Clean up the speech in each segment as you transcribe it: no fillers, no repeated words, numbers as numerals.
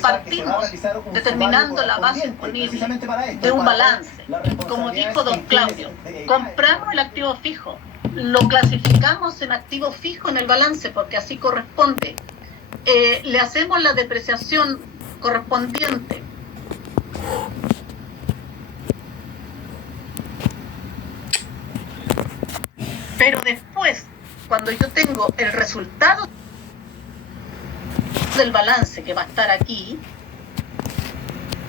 partimos determinando la base imponible de un balance. Como dijo don Claudio, compramos el activo fijo, lo clasificamos en activo fijo en el balance porque así corresponde. Le hacemos la depreciación correspondiente. Pero después, cuando yo tengo el resultado del balance que va a estar aquí,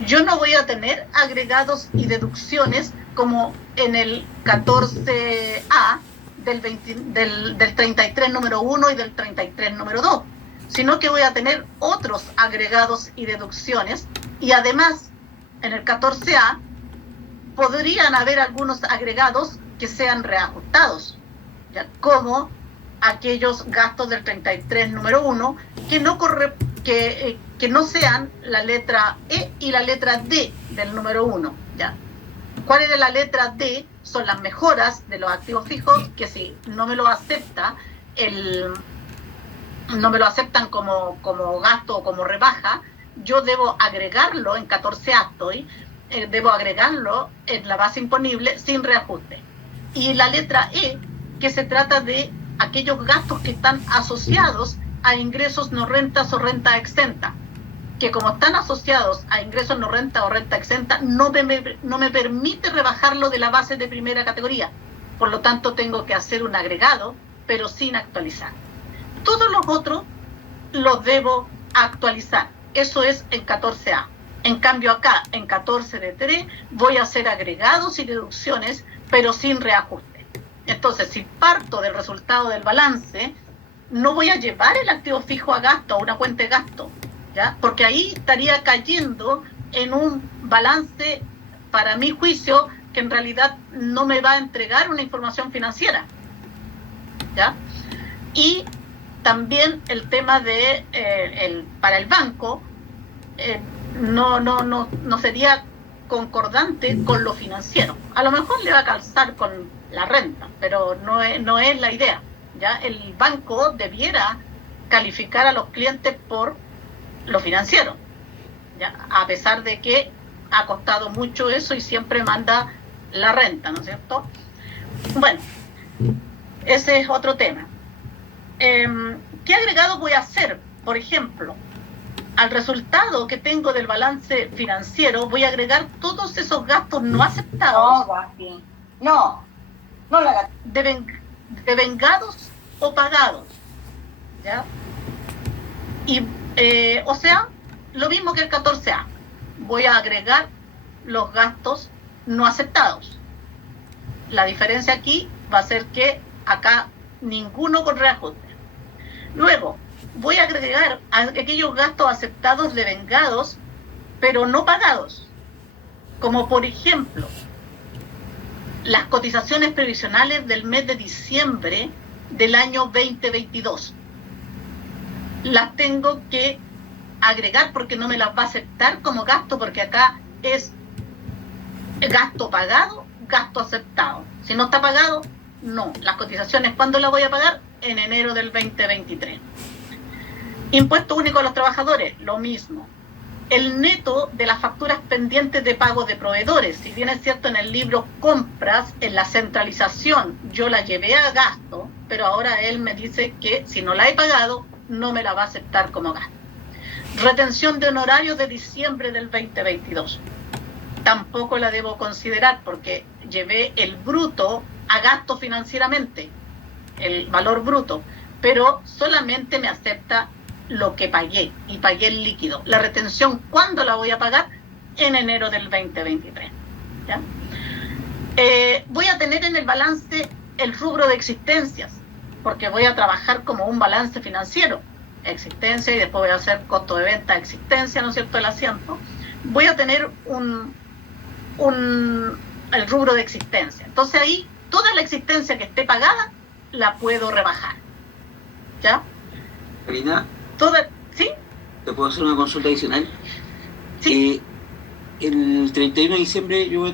yo no voy a tener agregados y deducciones como en el 14A del 33 número 1 y del 33 número 2, sino que voy a tener otros agregados y deducciones, y además en el 14A podrían haber algunos agregados que sean reajustados, ¿ya? Como aquellos gastos del 33 número 1 que no sean la letra E y la letra D del número 1, ¿ya? ¿Cuál es la letra D? Son las mejoras de los activos fijos que si no me lo acepta no me lo aceptan como gasto o como rebaja, yo debo agregarlo en 14A debo agregarlo en la base imponible sin reajuste. Y la letra E, que se trata de aquellos gastos que están asociados a ingresos no rentas o renta exenta, que como están asociados a ingresos no renta o renta exenta, no me permite rebajarlo de la base de primera categoría. Por lo tanto, tengo que hacer un agregado, pero sin actualizar. Todos los otros los debo actualizar. Eso es en 14A. En cambio acá, en 14D3, voy a hacer agregados y deducciones, pero sin reajuste. Entonces, si parto del resultado del balance, no voy a llevar el activo fijo a gasto, a una cuenta de gasto, ¿ya? Porque ahí estaría cayendo en un balance, para mi juicio, que en realidad no me va a entregar una información financiera, ¿ya? Y también el tema de para el banco no sería concordante con lo financiero. A lo mejor le va a calzar con la renta, pero no es la idea, ¿ya? El banco debiera calificar a los clientes por lo financiero, ¿ya? A pesar de que ha costado mucho eso y siempre manda la renta, ¿no es cierto? Bueno, ese es otro tema. ¿Qué agregado voy a hacer? Por ejemplo, al resultado que tengo del balance financiero voy a agregar todos esos gastos no aceptados. No devengados o pagados, ¿ya? Y, o sea, lo mismo que el 14A. Voy a agregar los gastos no aceptados. La diferencia aquí va a ser que acá ninguno con reajuste. Luego, voy a agregar aquellos gastos aceptados devengados, pero no pagados. Como por ejemplo, las cotizaciones previsionales del mes de diciembre del año 2022. Las tengo que agregar porque no me las va a aceptar como gasto, porque acá es gasto pagado, gasto aceptado. Si no está pagado, no. Las cotizaciones, ¿cuándo las voy a pagar? En enero del 2023. Impuesto único a los trabajadores, lo mismo. El neto de las facturas pendientes de pago de proveedores, si bien es cierto en el libro compras, en la centralización yo la llevé a gasto, pero ahora él me dice que si no la he pagado, no me la va a aceptar como gasto. Retención de honorarios de diciembre del 2022. Tampoco la debo considerar porque llevé el bruto a gasto financieramente, el valor bruto, pero solamente me acepta lo que pagué y pagué el líquido. La retención, ¿cuándo la voy a pagar? En enero del 2023. ¿Ya? Voy a tener en el balance el rubro de existencias, porque voy a trabajar como un balance financiero, existencia, y después voy a hacer costo de venta, existencia, ¿no es cierto?, el asiento. Voy a tener el rubro de existencia. Entonces ahí, toda la existencia que esté pagada, la puedo rebajar. ¿Ya? Karina, ¿sí? ¿te puedo hacer una consulta adicional? Sí. El 31 de diciembre yo voy a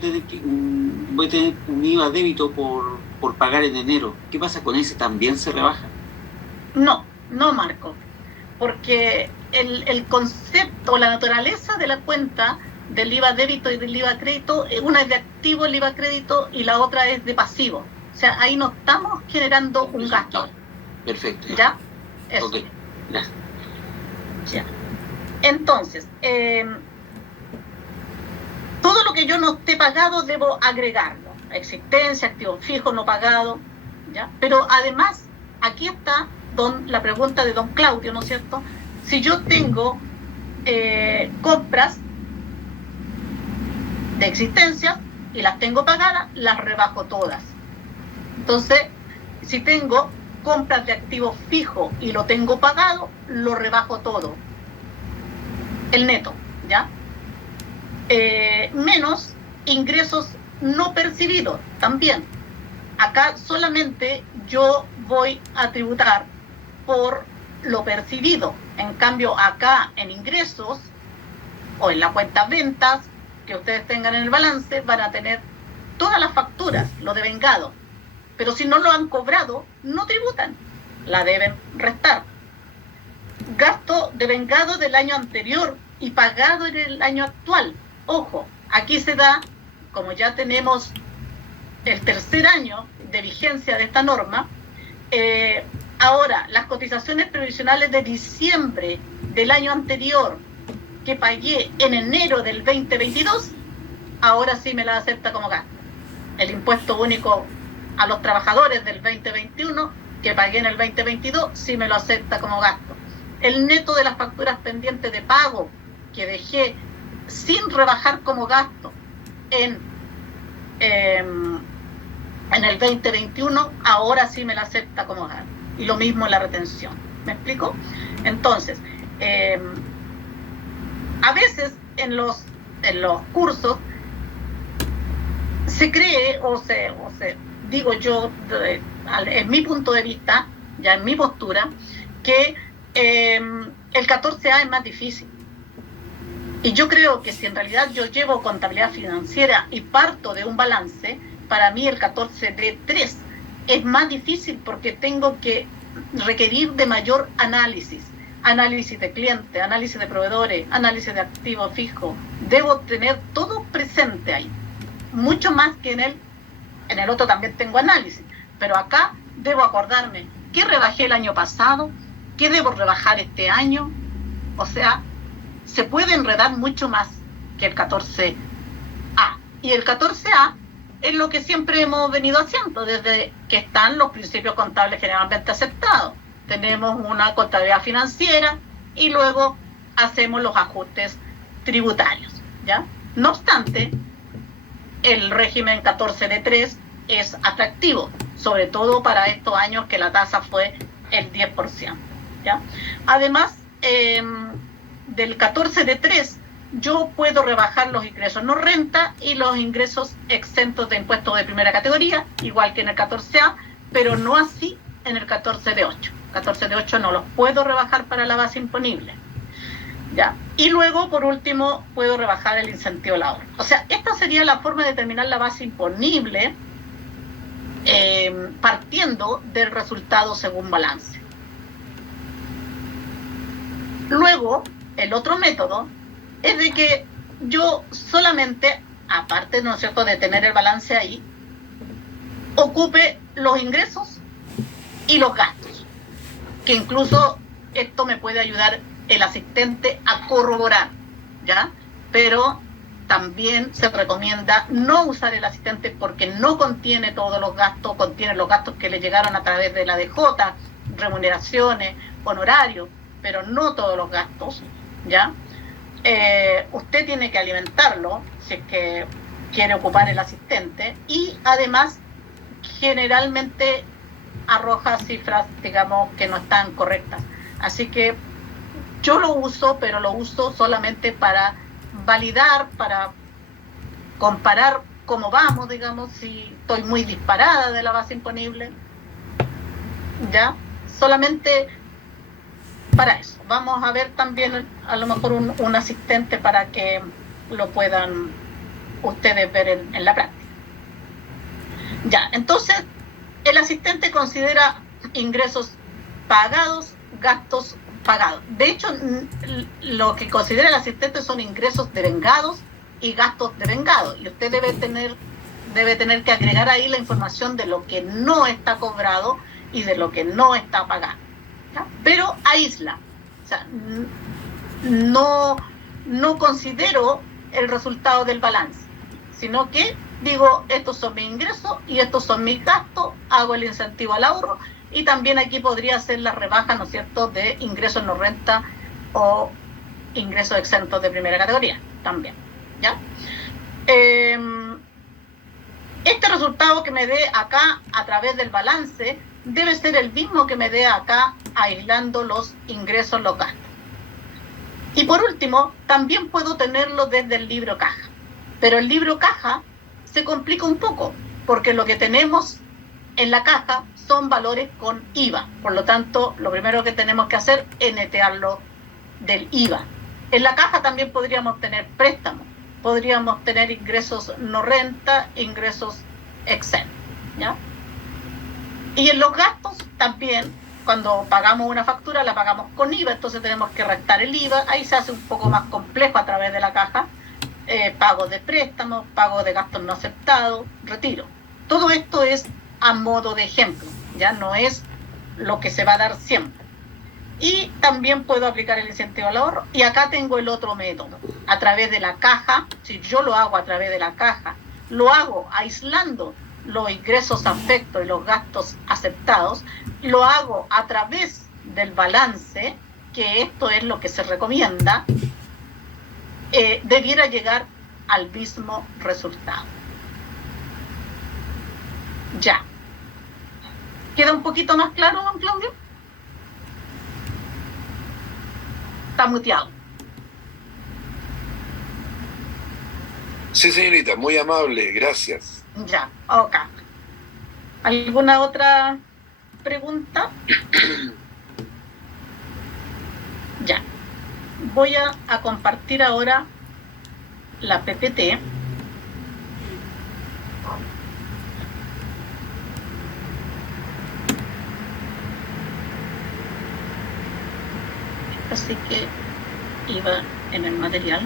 tener un IVA débito por pagar en enero. ¿Qué pasa con ese? ¿También se rebaja? No, Marco, porque el concepto, la naturaleza de la cuenta del IVA débito y del IVA crédito, una es de activo el IVA crédito y la otra es de pasivo. O sea, ahí no estamos generando un gasto. Perfecto. ¿Ya? Eso. Ok. Ya. Entonces, todo lo que yo no esté pagado debo agregarlo. Existencia, activo fijo, no pagado. ¿Ya? Pero además, aquí está la pregunta de don Claudio, ¿no es cierto? Si yo tengo compras de existencia y las tengo pagadas, las rebajo todas. Entonces, si tengo compras de activo fijo y lo tengo pagado, lo rebajo todo. El neto, ¿ya? Menos ingresos no percibidos, también. Acá solamente yo voy a tributar por lo percibido. En cambio, acá en ingresos o en la cuenta ventas que ustedes tengan en el balance, van a tener todas las facturas, lo devengado. Pero si no lo han cobrado, no tributan, la deben restar. Gasto devengado del año anterior y pagado en el año actual. Ojo, aquí se da, como ya tenemos el tercer año de vigencia de esta norma, ahora las cotizaciones previsionales de diciembre del año anterior que pagué en enero del 2022, ahora sí me la acepta como gasto. El impuesto único a los trabajadores del 2021 que pagué en el 2022 sí me lo acepta como gasto. El neto de las facturas pendientes de pago que dejé sin rebajar como gasto en el 2021, ahora sí me la acepta como gasto. Y lo mismo la retención. ¿Me explico? Entonces, a veces en los cursos se cree o se digo yo, en mi punto de vista, ya en mi postura, que el 14A es más difícil. Y yo creo que si en realidad yo llevo contabilidad financiera y parto de un balance, para mí el 14D3 es más difícil porque tengo que requerir de mayor análisis de cliente, análisis de proveedores, análisis de activo fijo. Debo tener todo presente ahí, mucho más que en el otro también tengo análisis, pero acá debo acordarme qué rebajé el año pasado, qué debo rebajar este año. O sea, se puede enredar mucho más que el 14A. Y el 14A es lo que siempre hemos venido haciendo desde que están los principios contables generalmente aceptados. Tenemos una contabilidad financiera y luego hacemos los ajustes tributarios, ¿ya? No obstante, el régimen 14D3 es atractivo, sobre todo para estos años que la tasa fue el 10%, ¿ya? Además, del 14D3, yo puedo rebajar los ingresos no renta y los ingresos exentos de impuestos de primera categoría, igual que en el 14A, pero no así en el 14D8. 14D8 no los puedo rebajar para la base imponible, ¿ya? Y luego, por último, puedo rebajar el incentivo al ahorro. O sea, esta sería la forma de determinar la base imponible partiendo del resultado según balance. Luego, el otro método es de que yo solamente, aparte, ¿no es cierto?, de tener el balance ahí, ocupe los ingresos y los gastos, que incluso esto me puede ayudar el asistente a corroborar, ¿ya? Pero también se recomienda no usar el asistente porque no contiene todos los gastos, contiene los gastos que le llegaron a través de la DJ, remuneraciones, honorarios, pero no todos los gastos, ¿ya? Usted tiene que alimentarlo si es que quiere ocupar el asistente y además generalmente arroja cifras, digamos, que no están correctas. Así que yo lo uso, pero lo uso solamente para validar, para comparar cómo vamos, digamos, si estoy muy disparada de la base imponible, ¿ya? Solamente para eso. Vamos a ver también a lo mejor un asistente para que lo puedan ustedes ver en la práctica. Ya, entonces el asistente considera ingresos pagados, gastos pagados. De hecho, lo que considera el asistente son ingresos devengados y gastos devengados. Y usted debe tener que agregar ahí la información de lo que no está cobrado y de lo que no está pagado. ¿Ya? Pero aísla. O sea, no considero el resultado del balance, sino que digo, estos son mis ingresos y estos son mis gastos, hago el incentivo al ahorro, y también aquí podría hacer la rebaja, ¿no es cierto?, de ingresos no renta o ingresos exentos de primera categoría, también, ¿ya? Este resultado que me dé acá a través del balance debe ser el mismo que me dé acá aislando los ingresos, los gastos. Y por último, también puedo tenerlo desde el libro caja, pero el libro caja se complica un poco, porque lo que tenemos en la caja son valores con IVA. Por lo tanto, lo primero que tenemos que hacer es netearlo del IVA. En la caja también podríamos tener préstamos, podríamos tener ingresos no renta, ingresos exentos, ¿ya? Y en los gastos también, cuando pagamos una factura, la pagamos con IVA, entonces tenemos que restar el IVA. Ahí se hace un poco más complejo a través de la caja. Pago de préstamos, pago de gastos no aceptados, retiro. Todo esto es a modo de ejemplo, ya no es lo que se va a dar siempre. Y también puedo aplicar el incentivo al ahorro. Y acá tengo el otro método, a través de la caja. Si yo lo hago a través de la caja, lo hago aislando los ingresos afectos y los gastos aceptados, lo hago a través del balance, que esto es lo que se recomienda, debiera llegar al mismo resultado. Ya. ¿Queda un poquito más claro, don Claudio? Está muteado. Sí, señorita, muy amable, gracias. Ya, ok. ¿Alguna otra pregunta? Ya. Voy a compartir ahora la PPT. Así que iba en el material.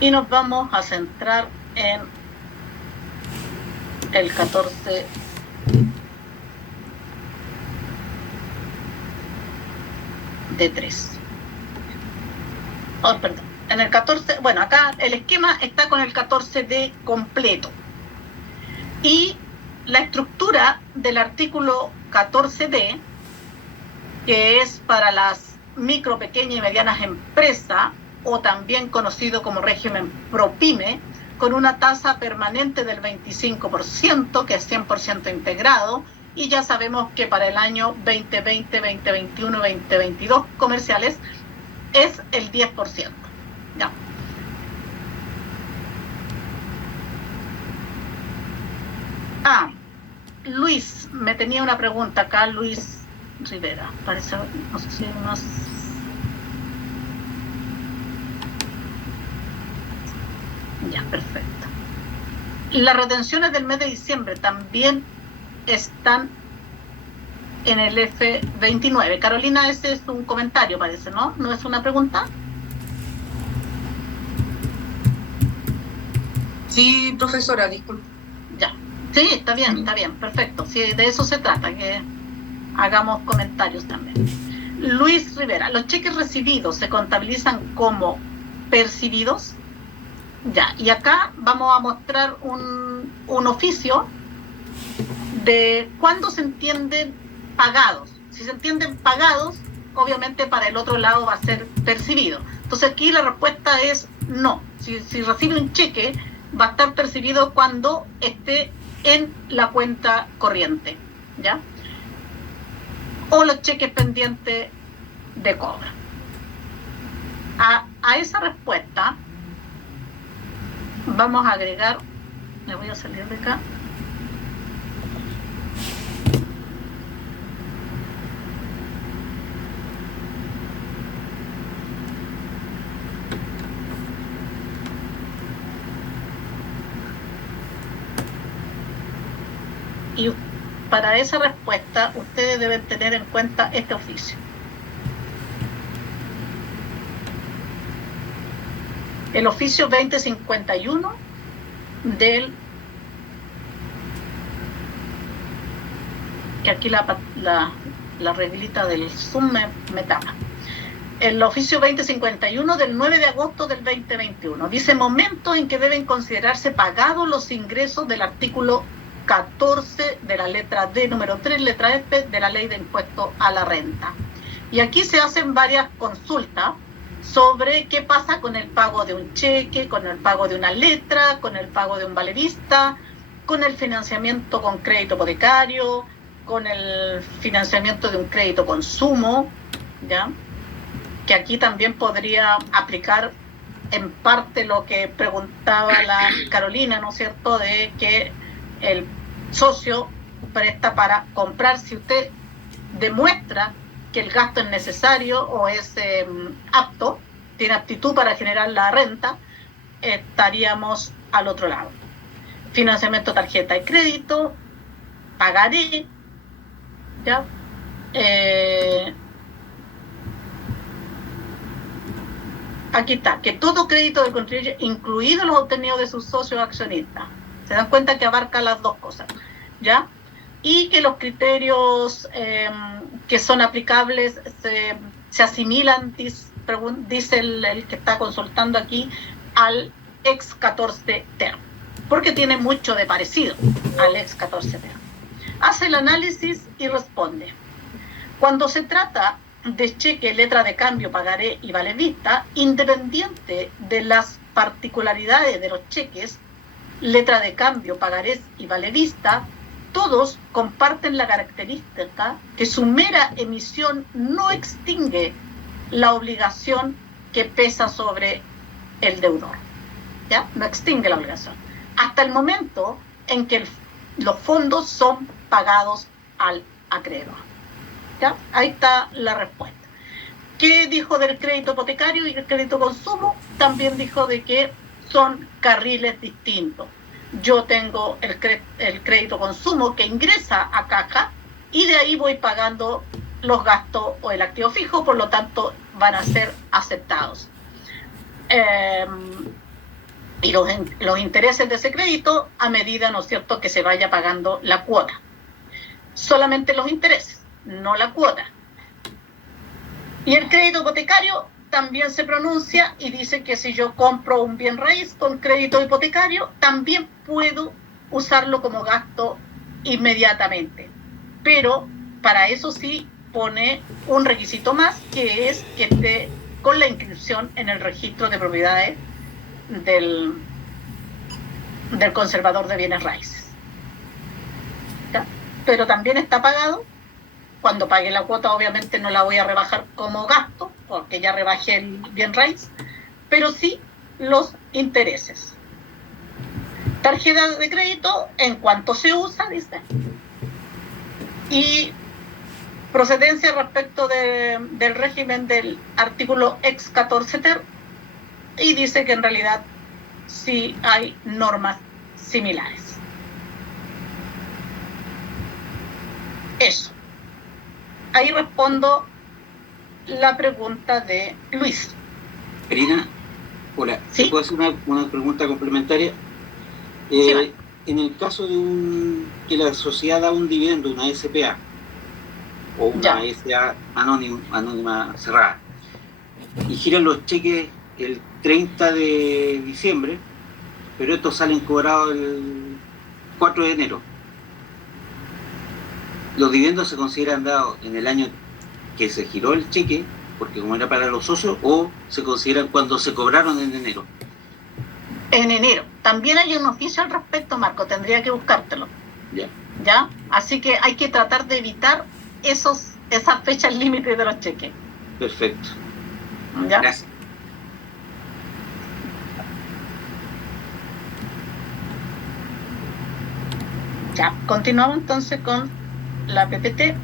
Y nos vamos a centrar en el 14 de 3. Oh, perdón. En el 14, bueno, acá el esquema está con el 14D completo. Y la estructura del artículo 14D, que es para las micro, pequeñas y medianas empresas, o también conocido como régimen ProPyme, con una tasa permanente del 25%, que es 100% integrado, y ya sabemos que para el año 2020, 2021, 2022 comerciales es el 10%. Ya. Luis, me tenía una pregunta acá, Luis Rivera, parece, no sé si hay más. Ya, perfecto. Las retenciones del mes de diciembre también están en el F29. Carolina, ese es un comentario, parece, ¿no? ¿No es una pregunta? Sí, profesora, disculpe. Ya. Sí, está bien, perfecto. Sí, de eso se trata, que hagamos comentarios también. Luis Rivera, ¿los cheques recibidos se contabilizan como percibidos? Ya, y acá vamos a mostrar un oficio de cuándo se entienden pagados. Si se entienden pagados, obviamente para el otro lado va a ser percibido. Entonces aquí la respuesta es no. Si recibe un cheque, va a estar percibido cuando esté en la cuenta corriente, ¿ya? O los cheques pendientes de cobro. A esa respuesta vamos a agregar, me voy a salir de acá. para esa respuesta ustedes deben tener en cuenta este oficio. El oficio 2051 del... que aquí la reglita del Zoom me tapa. El oficio 2051 del 9 de agosto del 2021. Dice momentos en que deben considerarse pagados los ingresos del artículo 14 de la letra D, número 3, letra F de la Ley de Impuesto a la Renta. Y aquí se hacen varias consultas sobre qué pasa con el pago de un cheque, con el pago de una letra, con el pago de un vale vista, con el financiamiento con crédito hipotecario, con el financiamiento de un crédito consumo, ¿ya? Que aquí también podría aplicar en parte lo que preguntaba la Carolina, ¿no es cierto?, de que el socio presta para comprar. Si usted demuestra que el gasto es necesario o es apto, tiene aptitud para generar la renta, estaríamos al otro lado. Financiamiento tarjeta de crédito, pagaré, ¿ya? Aquí está, que todo crédito del contribuyente, incluidos los obtenidos de sus socios accionistas, se dan cuenta que abarca las dos cosas, ¿ya? Y que los criterios que son aplicables se asimilan, dice el que está consultando aquí, al ex 14 ter, porque tiene mucho de parecido al ex 14 ter. Hace el análisis y responde. Cuando se trata de cheque, letra de cambio, pagaré y vale vista, independiente de las particularidades de los cheques, letra de cambio, pagarés y vale vista, todos comparten la característica que su mera emisión no extingue la obligación que pesa sobre el deudor, ¿ya? No extingue la obligación hasta el momento en que los fondos son pagados al acreedor, ¿ya? Ahí está la respuesta. ¿Qué dijo del crédito hipotecario y el crédito consumo? También dijo de que son carriles distintos. Yo tengo el crédito consumo que ingresa a caja y de ahí voy pagando los gastos o el activo fijo, por lo tanto van a ser aceptados. Y los intereses de ese crédito a medida, ¿no es cierto?, que se vaya pagando la cuota. Solamente los intereses, no la cuota. Y el crédito hipotecario también se pronuncia y dice que si yo compro un bien raíz con crédito hipotecario, también puedo usarlo como gasto inmediatamente. Pero para eso sí pone un requisito más, que es que esté con la inscripción en el registro de propiedades del conservador de bienes raíces, ¿ya? Pero también está pagado. Cuando pague la cuota, obviamente no la voy a rebajar como gasto, porque ya rebajé el bien raíz, pero sí los intereses. Tarjeta de crédito, en cuanto se usa, dice. Y procedencia respecto del régimen del artículo ex 14 ter, y dice que en realidad sí hay normas similares. Eso. Ahí respondo la pregunta de Luis. Karina, hola. ¿Sí? ¿Puedo hacer una pregunta complementaria? Sí, vale. En el caso de que la sociedad da un dividendo, una SPA o una SA anónima cerrada, y giran los cheques el 30 de diciembre, pero estos salen cobrados el 4 de enero. Los dividendos se consideran dados en el año que se giró el cheque, porque como era para los socios, o se consideran cuando se cobraron en enero. En enero. También hay un oficio al respecto, Marco, tendría que buscártelo. ¿Ya? Así que hay que tratar de evitar esas fechas límites de los cheques. Perfecto. ¿Ya? Gracias. Ya, continuamos entonces con la PPT.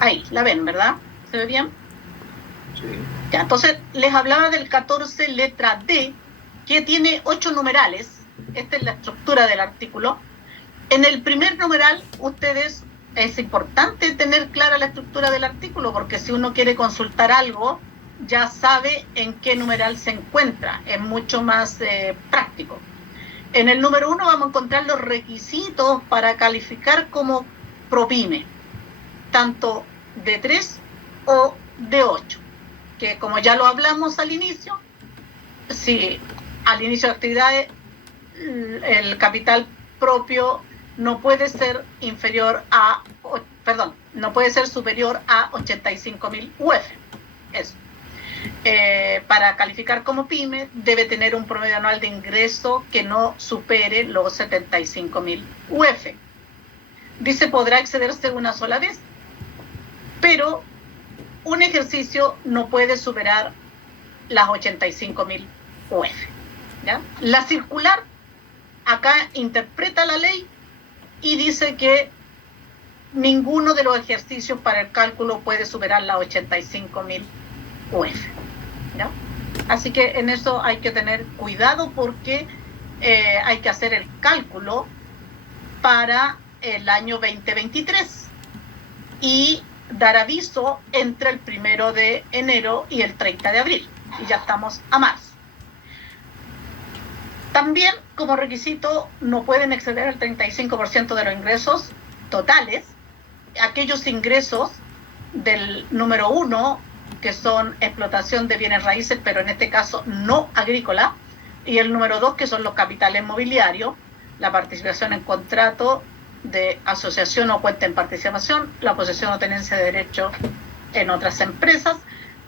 Ahí, la ven, ¿verdad? ¿Se ve bien? Sí. Ya, entonces les hablaba del 14 letra D, que tiene 8 numerales, esta es la estructura del artículo. En el primer numeral, ustedes, es importante tener clara la estructura del artículo, porque si uno quiere consultar algo, ya sabe en qué numeral se encuentra, es mucho más práctico. En el número 1 vamos a encontrar los requisitos para calificar como ProPyme, tanto de 3 o de 8, que como ya lo hablamos al inicio, si al inicio de actividades el capital propio no puede ser no puede ser superior a 85.000 UF. Eso. Para calificar como pyme debe tener un promedio anual de ingreso que no supere los 75.000 UF. Dice podrá excederse una sola vez, pero un ejercicio no puede superar las 85.000 UF. ¿Ya? La circular acá interpreta la ley y dice que ninguno de los ejercicios para el cálculo puede superar las 85.000 UF. ¿Ya? Así que en eso hay que tener cuidado porque hay que hacer el cálculo para el año 2023 y dar aviso entre el 1 de enero y el 30 de abril. Y ya estamos a marzo. También, como requisito, no pueden exceder el 35% de los ingresos totales. Aquellos ingresos del número 1, que son explotación de bienes raíces, pero en este caso no agrícola, y el número 2, que son los capitales mobiliarios, la participación en contrato de asociación o cuenta en participación, la posesión o tenencia de derechos en otras empresas.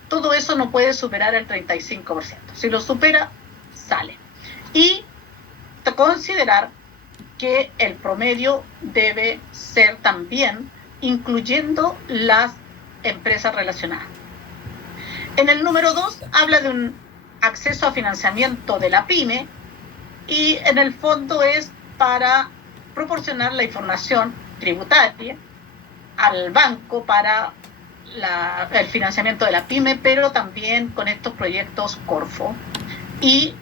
Todo eso no puede superar el 35%. Si lo supera, sale. Y considerar que el promedio debe ser también incluyendo las empresas relacionadas. En el número 2 habla de un acceso a financiamiento de la pyme y en el fondo es para proporcionar la información tributaria al banco para el financiamiento de la pyme, pero también con estos proyectos Corfo. Y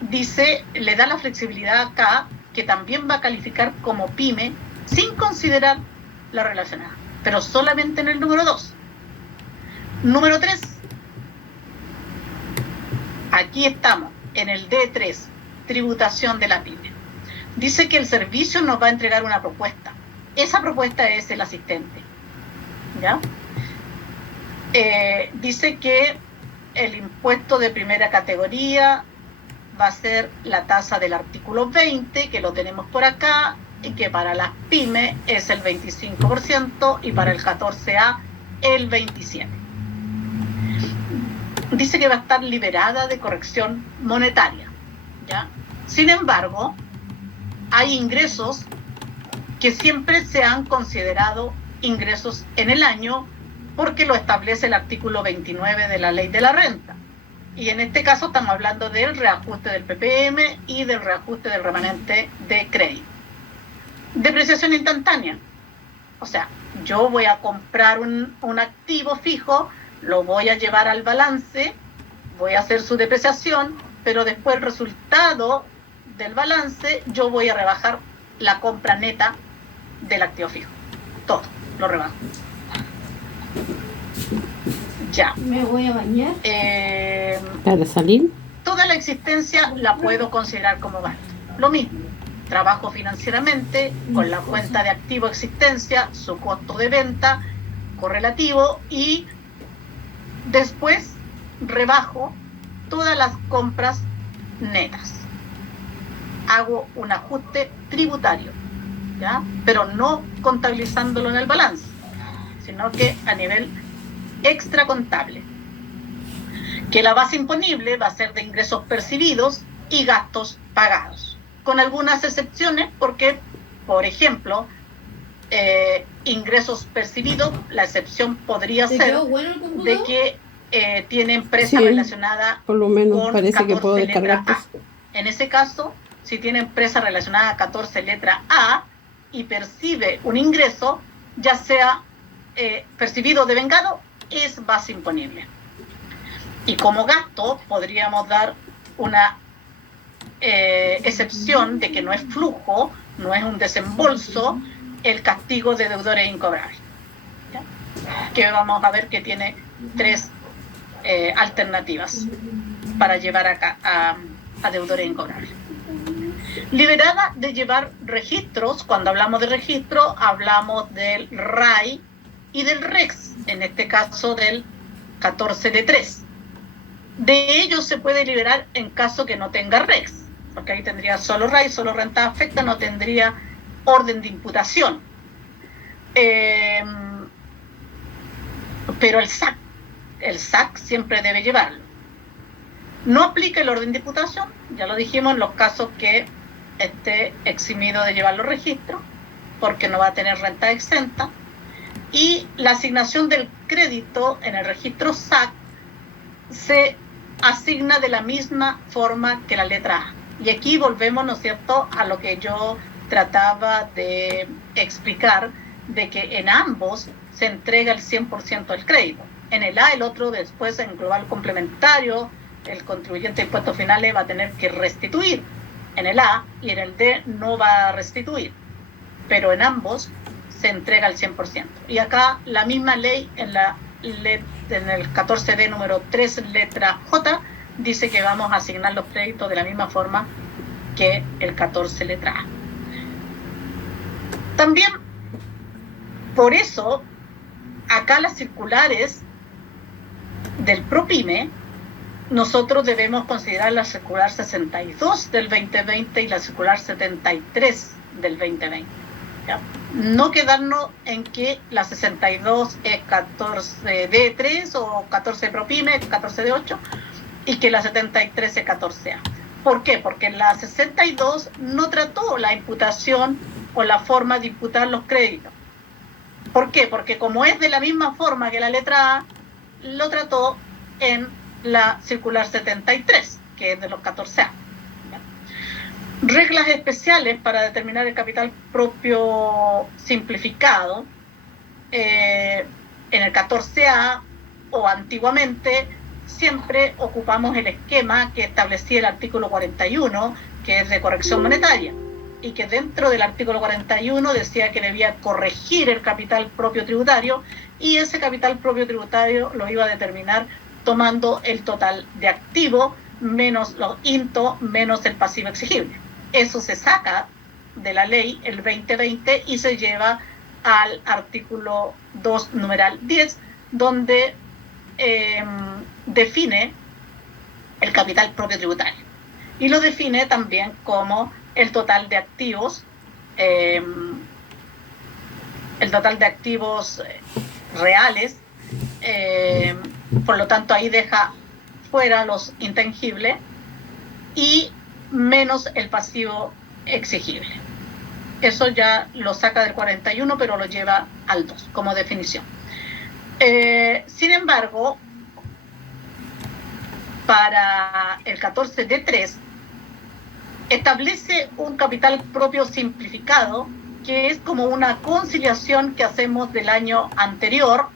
dice, le da la flexibilidad acá, que también va a calificar como pyme sin considerar la relacionada, pero solamente en el número 2. Número 3. Aquí estamos, en el D3, tributación de la pyme. Dice que el servicio nos va a entregar una propuesta. Esa propuesta es el asistente. ¿Ya? Dice que el impuesto de primera categoría va a ser la tasa del artículo 20, que lo tenemos por acá, y que para las pymes es el 25% y para el 14A el 27%. Dice que va a estar liberada de corrección monetaria. ¿Ya? Sin embargo, hay ingresos que siempre se han considerado ingresos en el año porque lo establece el artículo 29 de la Ley de la Renta. Y en este caso estamos hablando del reajuste del PPM y del reajuste del remanente de crédito. Depreciación instantánea. O sea, yo voy a comprar un activo fijo, lo voy a llevar al balance, voy a hacer su depreciación, pero después el resultado del balance yo voy a rebajar la compra neta del activo fijo. Todo, lo rebajo. Ya. Me voy a bañar. ¿Para salir? Toda la existencia la puedo considerar como gasto. Lo mismo, trabajo financieramente con la cuenta de activo existencia, su costo de venta correlativo y después rebajo todas las compras netas. Hago un ajuste tributario, ¿ya? Pero no contabilizándolo en el balance, sino que a nivel extracontable. Que la base imponible va a ser de ingresos percibidos y gastos pagados, con algunas excepciones porque, por ejemplo, ingresos percibidos, la excepción podría ser bueno el de que tiene empresa Sí, relacionada por lo menos con parece que 14 puedo descargar letra A. En ese caso, si tiene empresa relacionada a 14 letra A y percibe un ingreso, ya sea percibido o devengado, es base imponible. Y como gasto podríamos dar una excepción de que no es flujo, no es un desembolso, el castigo de deudores incobrables. ¿Ya? Que vamos a ver que tiene 3 alternativas para llevar a deudores incobrables. Liberada de llevar registros. Cuando hablamos de registro, hablamos del RAI y del REX, en este caso del 14D3. De ellos se puede liberar en caso que no tenga REX, porque ahí tendría solo RAI, solo renta afecta, no tendría orden de imputación. Pero el SAC siempre debe llevarlo. No aplica el orden de imputación, ya lo dijimos, en los casos que esté eximido de llevar los registros, porque no va a tener renta exenta. Y la asignación del crédito en el registro SAC se asigna de la misma forma que la letra A. Y aquí volvemos, ¿no es cierto?, a lo que yo trataba de explicar, de que en ambos se entrega el 100% del crédito. En el A, el otro después en global complementario, el contribuyente de impuestos finales va a tener que restituir en el A, y en el D no va a restituir, pero en ambos se entrega el 100%. Y acá la misma ley en el 14D número 3 letra J dice que vamos a asignar los créditos de la misma forma que el 14 letra A. También, por eso, acá las circulares del PROPYME, nosotros debemos considerar la circular 62 del 2020 y la circular 73 del 2020. ¿Ya? No quedarnos en que la 62 es 14D3 o 14 PROPYME, 14D8, y que la 73 es 14A. ¿Por qué? Porque la 62 no trató la imputación o la forma de imputar los créditos. ¿Por qué? Porque como es de la misma forma que la letra A, lo trató en la circular 73, que es de los 14A. ¿Ya? Reglas especiales para determinar el capital propio simplificado. En el 14A o antiguamente siempre ocupamos el esquema que establecía el artículo 41, que es de corrección monetaria, y que dentro del artículo 41 decía que debía corregir el capital propio tributario, y ese capital propio tributario lo iba a determinar tomando el total de activo menos los INTO menos el pasivo exigible. Eso se saca de la ley el 2020 y se lleva al artículo 2 numeral 10, donde define el capital propio tributario y lo define también como el total de activos reales, por lo tanto ahí deja fuera los intangibles y menos el pasivo exigible. Eso ya lo saca del 41, pero lo lleva al 2 como definición. Sin embargo, para el 14D3 establece un capital propio simplificado, que es como una conciliación que hacemos del año anterior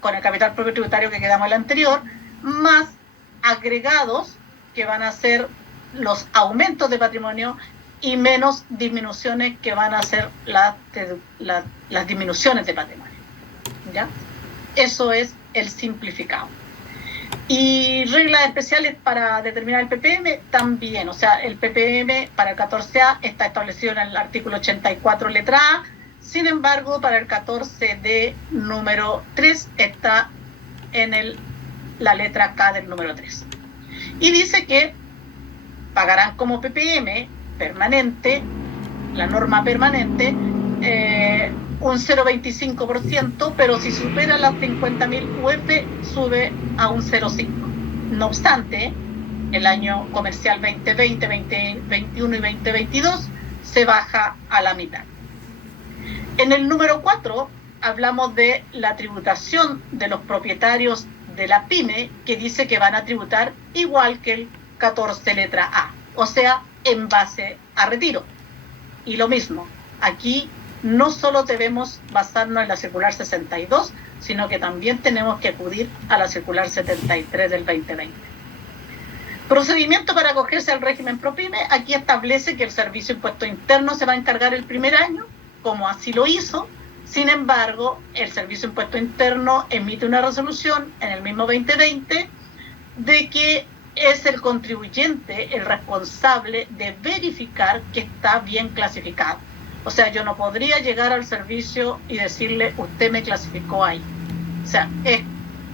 con el capital propio tributario que quedamos el anterior, más agregados que van a ser los aumentos de patrimonio y menos disminuciones que van a ser las disminuciones de patrimonio. ¿Ya? Eso es el simplificado. Y reglas especiales para determinar el PPM también, o sea, el PPM para el 14A está establecido en el artículo 84 letra A, sin embargo, para el 14D número 3 está en la letra K del número 3. Y dice que pagarán como PPM permanente, la norma permanente, un 0,25%, pero si supera las 50.000 UF sube a un 0,5%. No obstante, el año comercial 2020, 2021 y 2022 se baja a la mitad. En el número 4 hablamos de la tributación de los propietarios de la PYME, que dice que van a tributar igual que el 14 letra A, o sea, en base a retiro. Y lo mismo, aquí no solo debemos basarnos en la circular 62, sino que también tenemos que acudir a la circular 73 del 2020. Procedimiento para acogerse al régimen ProPyme. Aquí establece que el Servicio de Impuesto Interno se va a encargar el primer año, como así lo hizo. Sin embargo, el Servicio de Impuesto Interno emite una resolución en el mismo 2020 de que es el contribuyente el responsable de verificar que está bien clasificado. O sea, yo no podría llegar al servicio y decirle, usted me clasificó ahí. O sea,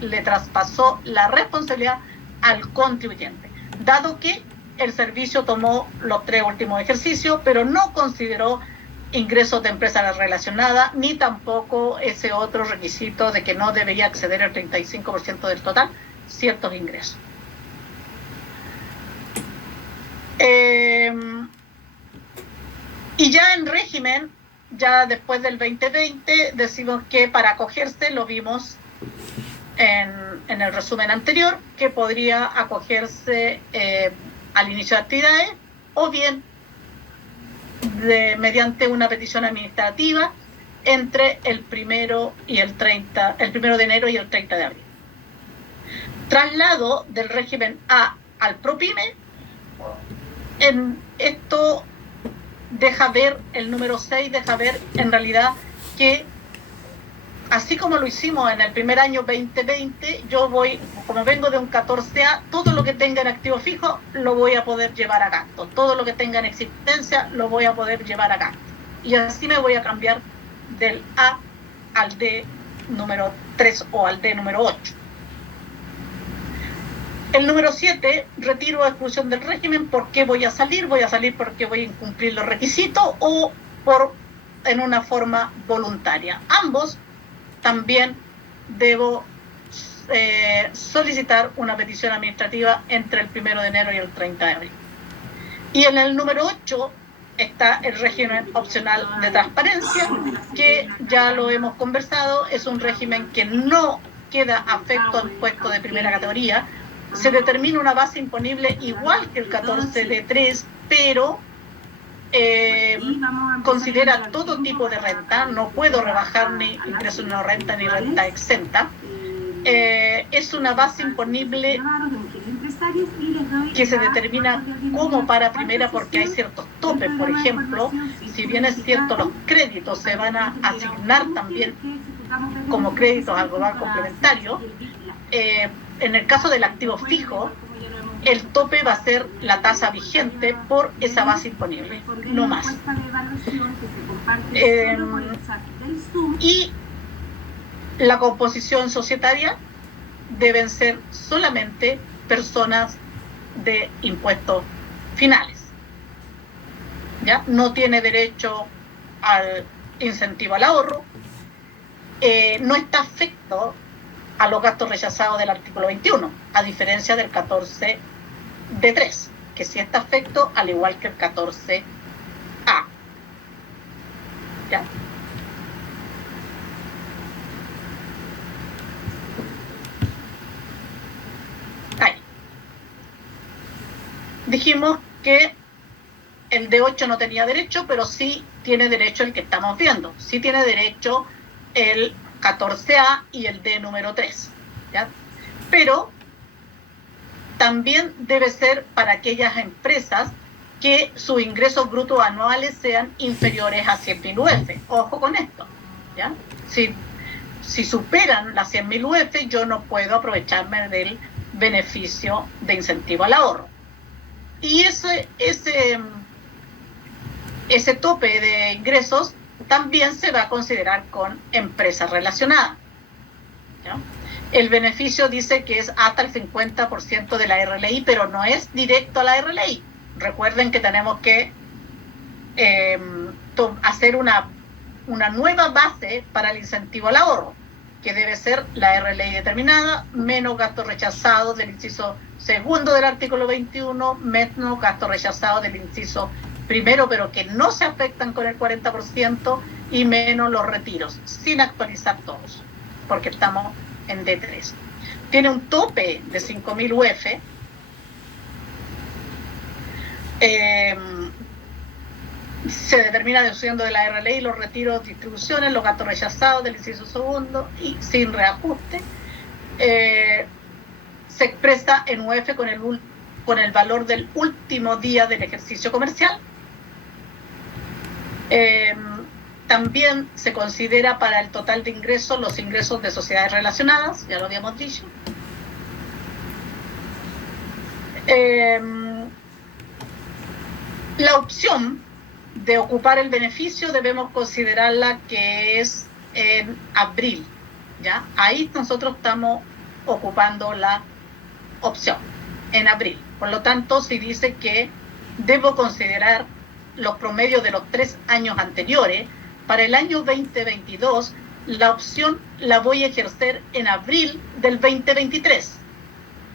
le traspasó la responsabilidad al contribuyente, dado que el servicio tomó los 3 últimos ejercicios, pero no consideró ingresos de empresa relacionada, ni tampoco ese otro requisito de que no debería exceder el 35% del total ciertos ingresos. Y ya en régimen, ya después del 2020, decimos que para acogerse, lo vimos en el resumen anterior, que podría acogerse al inicio de actividades o bien mediante una petición administrativa entre el 1 de enero y el 30 de abril. Traslado del régimen A al ProPyme. En esto deja ver, el número 6 deja ver en realidad que así como lo hicimos en el primer año 2020, yo voy, como vengo de un 14A, todo lo que tenga en activo fijo lo voy a poder llevar a gasto. Todo lo que tenga en existencia lo voy a poder llevar a gasto. Y así me voy a cambiar del A al D número 3 o al D número 8. El número 7, retiro o exclusión del régimen. ¿Por qué voy a salir? Voy a salir porque voy a incumplir los requisitos o en una forma voluntaria. Ambos también debo solicitar una petición administrativa entre el 1 de enero y el 30 de abril. Y en el número 8 está el régimen opcional de transparencia, que ya lo hemos conversado, es un régimen que no queda afecto a impuestos de primera categoría. Se determina una base imponible igual que el 14D3, pero considera todo tipo de renta, no puedo rebajar ni ingresos no renta ni renta exenta. Es una base imponible que se determina como para primera porque hay ciertos topes. Por ejemplo, si bien es cierto, los créditos se van a asignar también como créditos al global complementario, en el caso del activo fijo, el tope va a ser la tasa vigente por esa base imponible, no más. Y la composición societaria deben ser solamente personas de impuestos finales. ¿Ya? No tiene derecho al incentivo al ahorro, no está afecto a los gastos rechazados del artículo 21, a diferencia del 14D3, que sí está afecto al igual que el 14A. ¿Ya? Ahí. Dijimos que el D8 no tenía derecho, pero sí tiene derecho el que estamos viendo. Sí tiene derecho el 14A y el D número 3. ¿Ya? Pero también debe ser para aquellas empresas que sus ingresos brutos anuales sean inferiores a 100.000 UF. Ojo con esto. ¿Ya? Si superan las 100.000 UF, yo no puedo aprovecharme del beneficio de incentivo al ahorro. Y ese tope de ingresos también se va a considerar con empresas relacionadas. ¿Ya? El beneficio dice que es hasta el 50% de la RLI, pero no es directo a la RLI. Recuerden que tenemos que hacer una nueva base para el incentivo al ahorro, que debe ser la RLI determinada, menos gastos rechazados del inciso segundo del artículo 21, menos gastos rechazados del inciso primero, pero que no se afectan con el 40%, y menos los retiros, sin actualizar todos, porque estamos en D3. Tiene un tope de 5.000 UF. Se determina deduciendo de la RLI los retiros, distribuciones, los gastos rechazados del inciso segundo y sin reajuste. Se expresa en UF con el con el valor del último día del ejercicio comercial. También se considera para el total de ingresos los ingresos de sociedades relacionadas, ya lo habíamos dicho. La opción de ocupar el beneficio debemos considerarla que es en abril, ¿ya? Ahí nosotros estamos ocupando la opción en abril. Por lo tanto, si dice que debo considerar los promedios de los 3 años anteriores, para el año 2022, la opción la voy a ejercer en abril del 2023.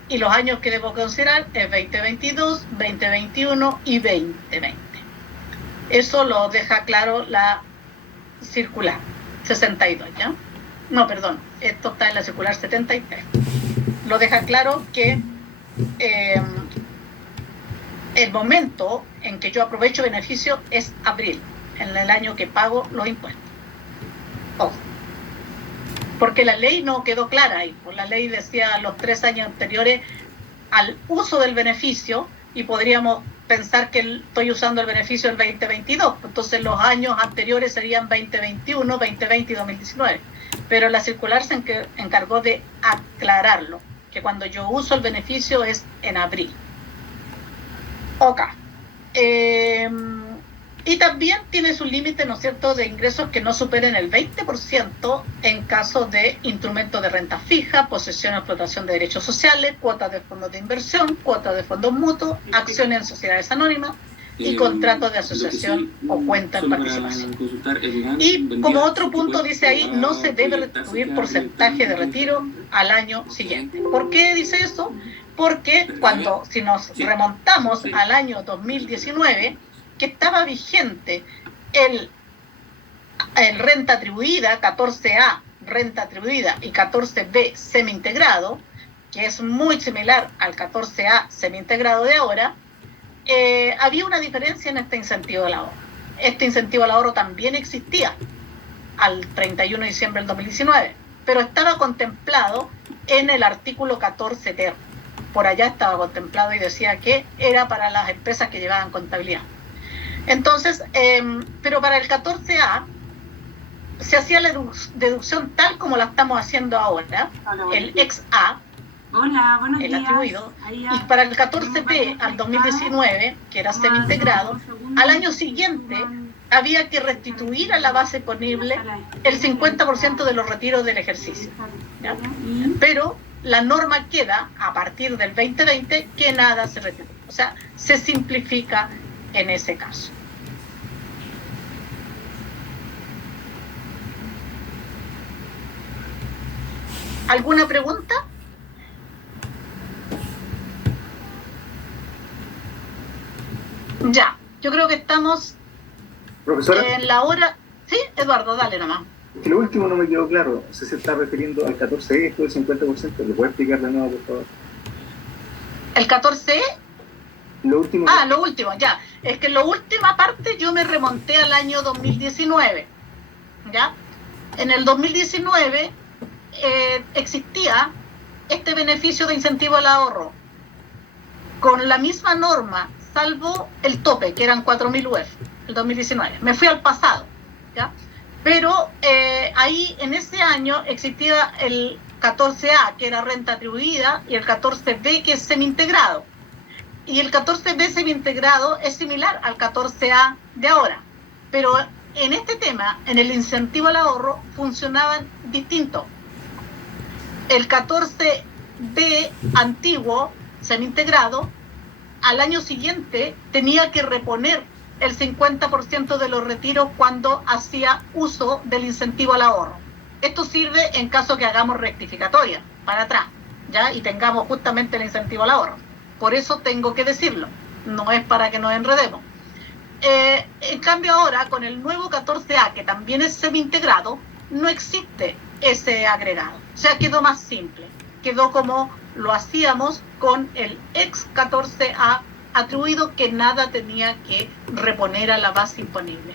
Y los años que debo considerar es 2022, 2021 y 2020. Eso lo deja claro la circular 62, ¿ya? No, perdón, esto está en la circular 73. Lo deja claro que el momento en que yo aprovecho beneficio es abril, en el año que pago los impuestos. Ojo. Porque la ley no quedó clara ahí. La ley decía los 3 años anteriores al uso del beneficio, y podríamos pensar que estoy usando el beneficio del 2022. Entonces los años anteriores serían 2021, 2020 y 2019. Pero la circular se encargó de aclararlo, que cuando yo uso el beneficio es en abril. Ok. Y también tiene su límite, ¿no es cierto?, de ingresos que no superen el 20% en caso de instrumentos de renta fija, posesión o explotación de derechos sociales, cuotas de fondos de inversión, cuotas de fondos mutuos, acciones en sociedades anónimas y contratos de asociación o cuenta en participación. Y como otro punto dice ahí, no se debe restituir porcentaje de retiro al año siguiente. ¿Por qué dice eso? Porque si nos remontamos al año 2019, que estaba vigente el renta atribuida, 14A renta atribuida y 14B semi-integrado, que es muy similar al 14A semi-integrado de ahora, había una diferencia en este incentivo al ahorro. Este incentivo al ahorro también existía al 31 de diciembre del 2019, pero estaba contemplado en el artículo 14 ter. Por allá estaba contemplado y decía que era para las empresas que llevaban contabilidad. Entonces, pero para el 14A se hacía la deducción tal como la estamos haciendo ahora, el ex A, el atribuido, y para el 14B al 2019, que era semi-integrado, al año siguiente había que restituir a la base ponible el 50% de los retiros del ejercicio, ¿ya? Pero la norma queda, a partir del 2020, que nada se restituye. O sea, se simplifica en ese caso. ¿Alguna pregunta? Ya, yo creo que estamos Profesora, en la hora... Sí, Eduardo, dale nomás. que lo último no me quedó claro. No sé si se está refiriendo al 14E, esto del 50%. ¿Lo puede explicar de nuevo, por favor? ¿El 14E? Lo último. Ah, lo último, ya. Es que la última parte yo me remonté al año 2019, ¿ya? En el 2019 existía este beneficio de incentivo al ahorro con la misma norma, salvo el tope, que eran 4.000 UF, el 2019. Me fui al pasado, ¿ya? Pero ahí, en ese año, existía el 14A, que era renta atribuida, y el 14B, que es semi-integrado. Y el 14B semi-integrado es similar al 14A de ahora. Pero en este tema, en el incentivo al ahorro, funcionaban distintos. El 14B antiguo, semi-integrado, al año siguiente tenía que reponer el 50% de los retiros cuando hacía uso del incentivo al ahorro. Esto sirve en caso que hagamos rectificatoria para atrás, ¿ya? Y tengamos justamente el incentivo al ahorro. Por eso tengo que decirlo, no es para que nos enredemos. En cambio ahora, con el nuevo 14A, que también es semi-integrado, no existe ese agregado. O sea, quedó más simple. Quedó como lo hacíamos con el ex 14A atribuido, que nada tenía que reponer a la base imponible.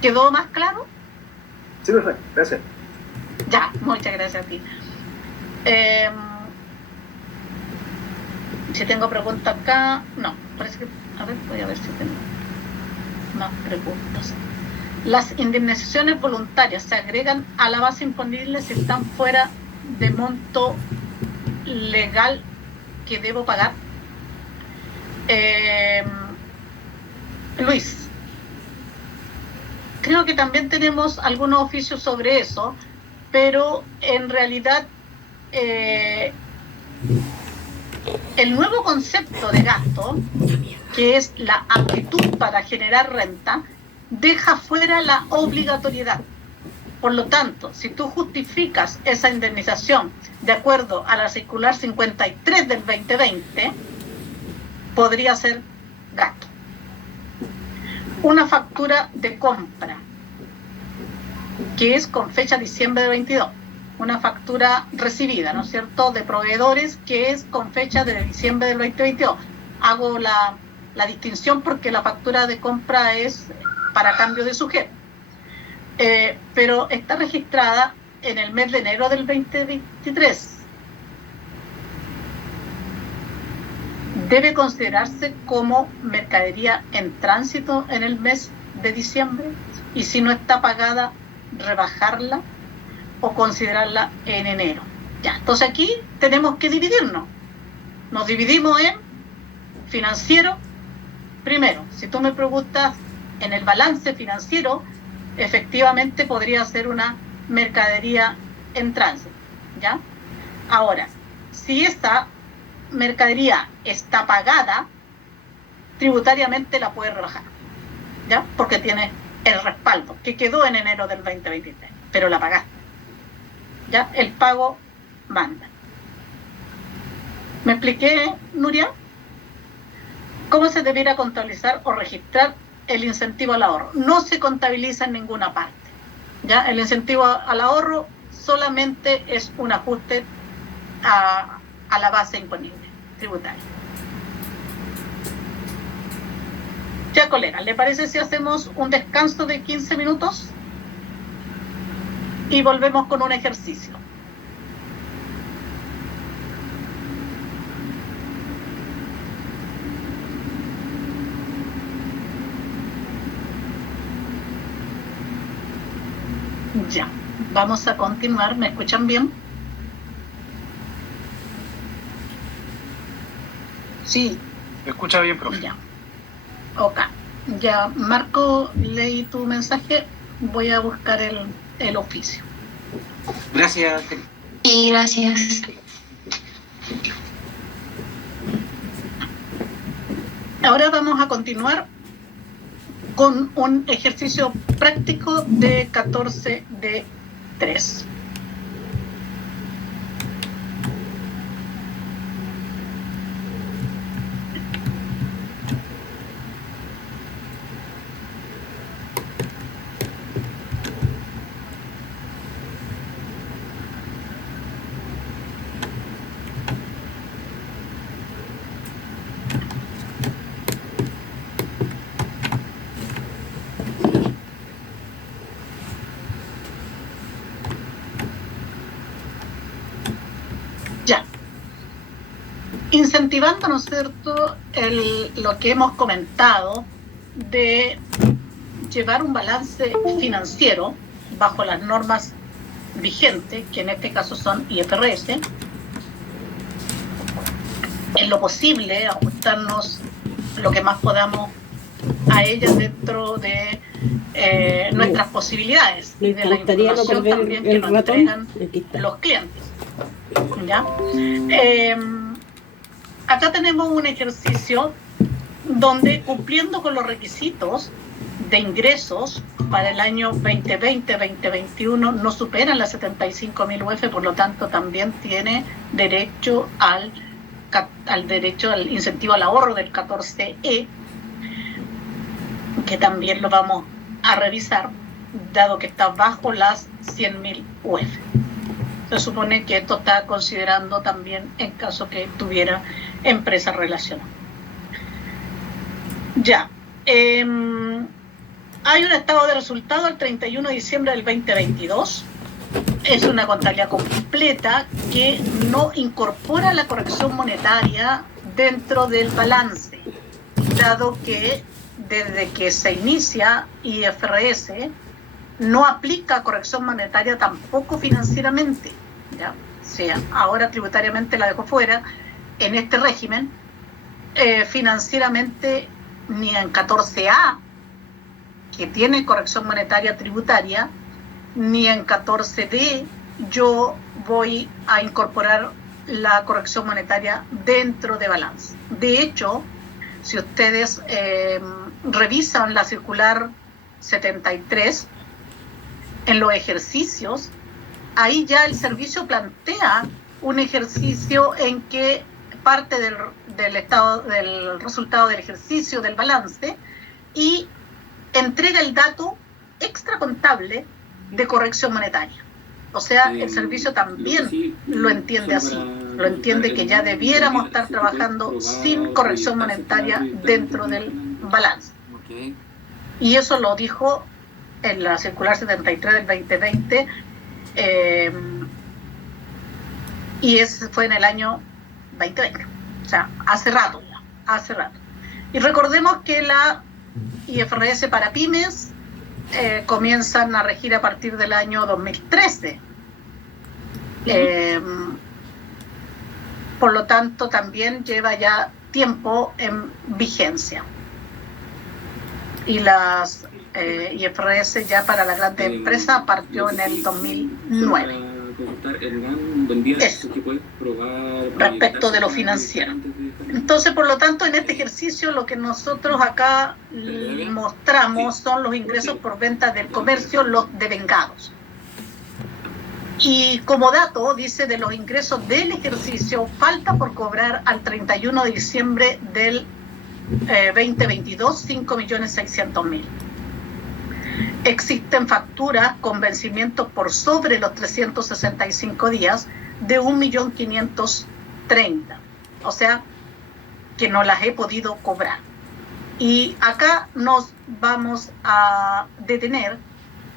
¿Quedó más claro? Sí, perfecto. Gracias. Ya, muchas gracias a ti. Si tengo preguntas acá, no, parece que, a ver, voy a ver si tengo más preguntas. Las indemnizaciones voluntarias se agregan a la base imponible si están fuera de monto legal que debo pagar. Luis, creo que también tenemos algunos oficios sobre eso, pero en realidad el nuevo concepto de gasto, que es la aptitud para generar renta, deja fuera la obligatoriedad. Por lo tanto, si tú justificas esa indemnización de acuerdo a la circular 53 del 2020, podría ser gasto. Una factura de compra, que es con fecha diciembre de 22. Una factura recibida, ¿no es cierto?, de proveedores, que es con fecha de diciembre del 2022. Hago la distinción porque la factura de compra es para cambio de sujeto. Pero está registrada en el mes de enero del 2023. Debe considerarse como mercadería en tránsito en el mes de diciembre, y si no está pagada, rebajarla o considerarla en enero. Ya, entonces aquí tenemos que dividirnos. Nos dividimos en financiero primero. Si tú me preguntas en el balance financiero, efectivamente podría ser una mercadería en tránsito, ¿ya? Ahora, si esta mercadería está pagada, tributariamente la puedes rebajar, ¿ya? Porque tiene el respaldo, que quedó en enero del 2023, pero la pagaste, ¿ya? El pago manda. ¿Me expliqué, Nuria? ¿Cómo se debiera contabilizar o registrar el incentivo al ahorro? No se contabiliza en ninguna parte, ¿ya? El incentivo al ahorro solamente es un ajuste a la base imponible tributaria. Ya, colega, ¿le parece si hacemos un descanso de 15 minutos? Y volvemos con un ejercicio. Ya, vamos a continuar. ¿Me escuchan bien? Sí, me escucha bien, profe. Ya. Ok. Ya, Marco, leí tu mensaje. Voy a buscar el oficio. Gracias. Sí, gracias. Ahora vamos a continuar con un ejercicio práctico de 14 de 3. Ya. Incentivando, ¿no es cierto?, lo que hemos comentado de llevar un balance financiero bajo las normas vigentes, que en este caso son IFRS, en lo posible ajustarnos lo que más podamos a ellas dentro de nuestras posibilidades y de la información también que nos entregan los clientes. ¿Ya? Acá tenemos un ejercicio donde, cumpliendo con los requisitos de ingresos para el año 2020-2021, no superan las 75.000 UF, por lo tanto también tiene derecho al incentivo al ahorro del 14E, que también lo vamos a revisar, dado que está bajo las 100.000 UF. Se supone que esto está considerando también en caso que tuviera empresa relacionada. Ya. Hay un estado de resultado al 31 de diciembre del 2022. Es una contabilidad completa que no incorpora la corrección monetaria dentro del balance, dado que desde que se inicia IFRS no aplica corrección monetaria tampoco financieramente, ¿ya? O sea, ahora tributariamente la dejó fuera en este régimen, financieramente ni en 14A, que tiene corrección monetaria tributaria, ni en 14D yo voy a incorporar la corrección monetaria dentro de balance. De hecho, si ustedes revisan la circular 73, en los ejercicios, ahí ya el servicio plantea un ejercicio en que parte del resultado del ejercicio del balance y entrega el dato extracontable de corrección monetaria. O sea, el servicio también lo entiende así, lo entiende que ya debiéramos estar trabajando sin corrección monetaria dentro del balance. Y eso lo dijo en la circular 73 del 2020, y ese fue en el año 2020, o sea, hace rato. Y recordemos que la IFRS para pymes comienzan a regir a partir del año 2013. Por lo tanto, también lleva ya tiempo en vigencia. Y las IFRS ya para la grande empresa partió en el 2009. Eso, respecto de lo financiero. Entonces, por lo tanto, en este ejercicio lo que nosotros acá mostramos son los ingresos por venta del comercio, los devengados. Y como dato, dice, de los ingresos del ejercicio, falta por cobrar al 31 de diciembre del 2022, 5.600.000. Existen facturas con vencimientos por sobre los 365 días de 1.530.000. O sea, que no las he podido cobrar. Y acá nos vamos a detener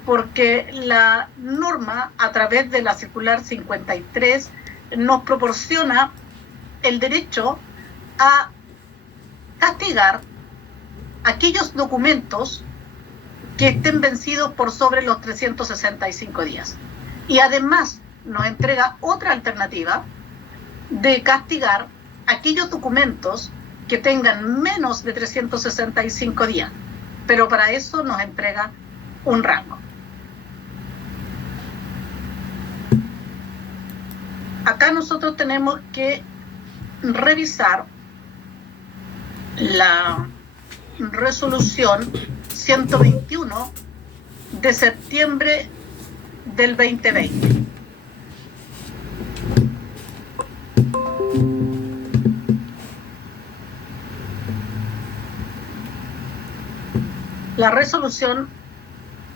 porque la norma, a través de la circular 53, nos proporciona el derecho a castigar aquellos documentos que estén vencidos por sobre los 365 días. Y además nos entrega otra alternativa de castigar aquellos documentos que tengan menos de 365 días, pero para eso nos entrega un rango. Acá nosotros tenemos que revisar la resolución 121 de septiembre del 2020. La resolución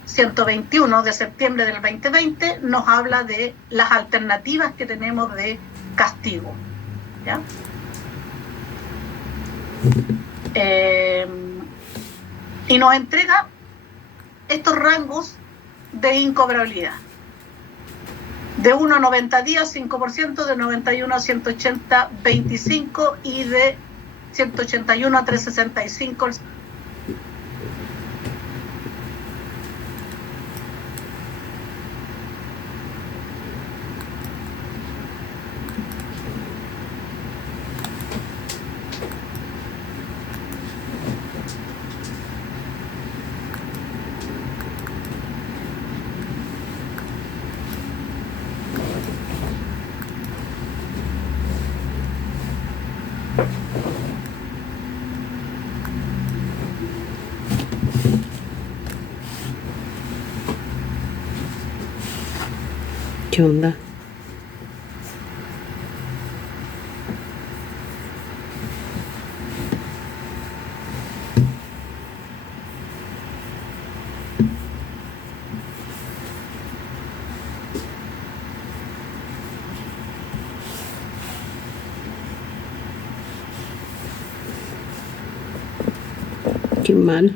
121 de septiembre del 2020 nos habla de las alternativas que tenemos de castigo, ¿ya? Y nos entrega estos rangos de incobrabilidad. De 1 a 90 días, 5%, de 91 a 180, 25%, y de 181 a 365, ¿Qué onda? Qué mal.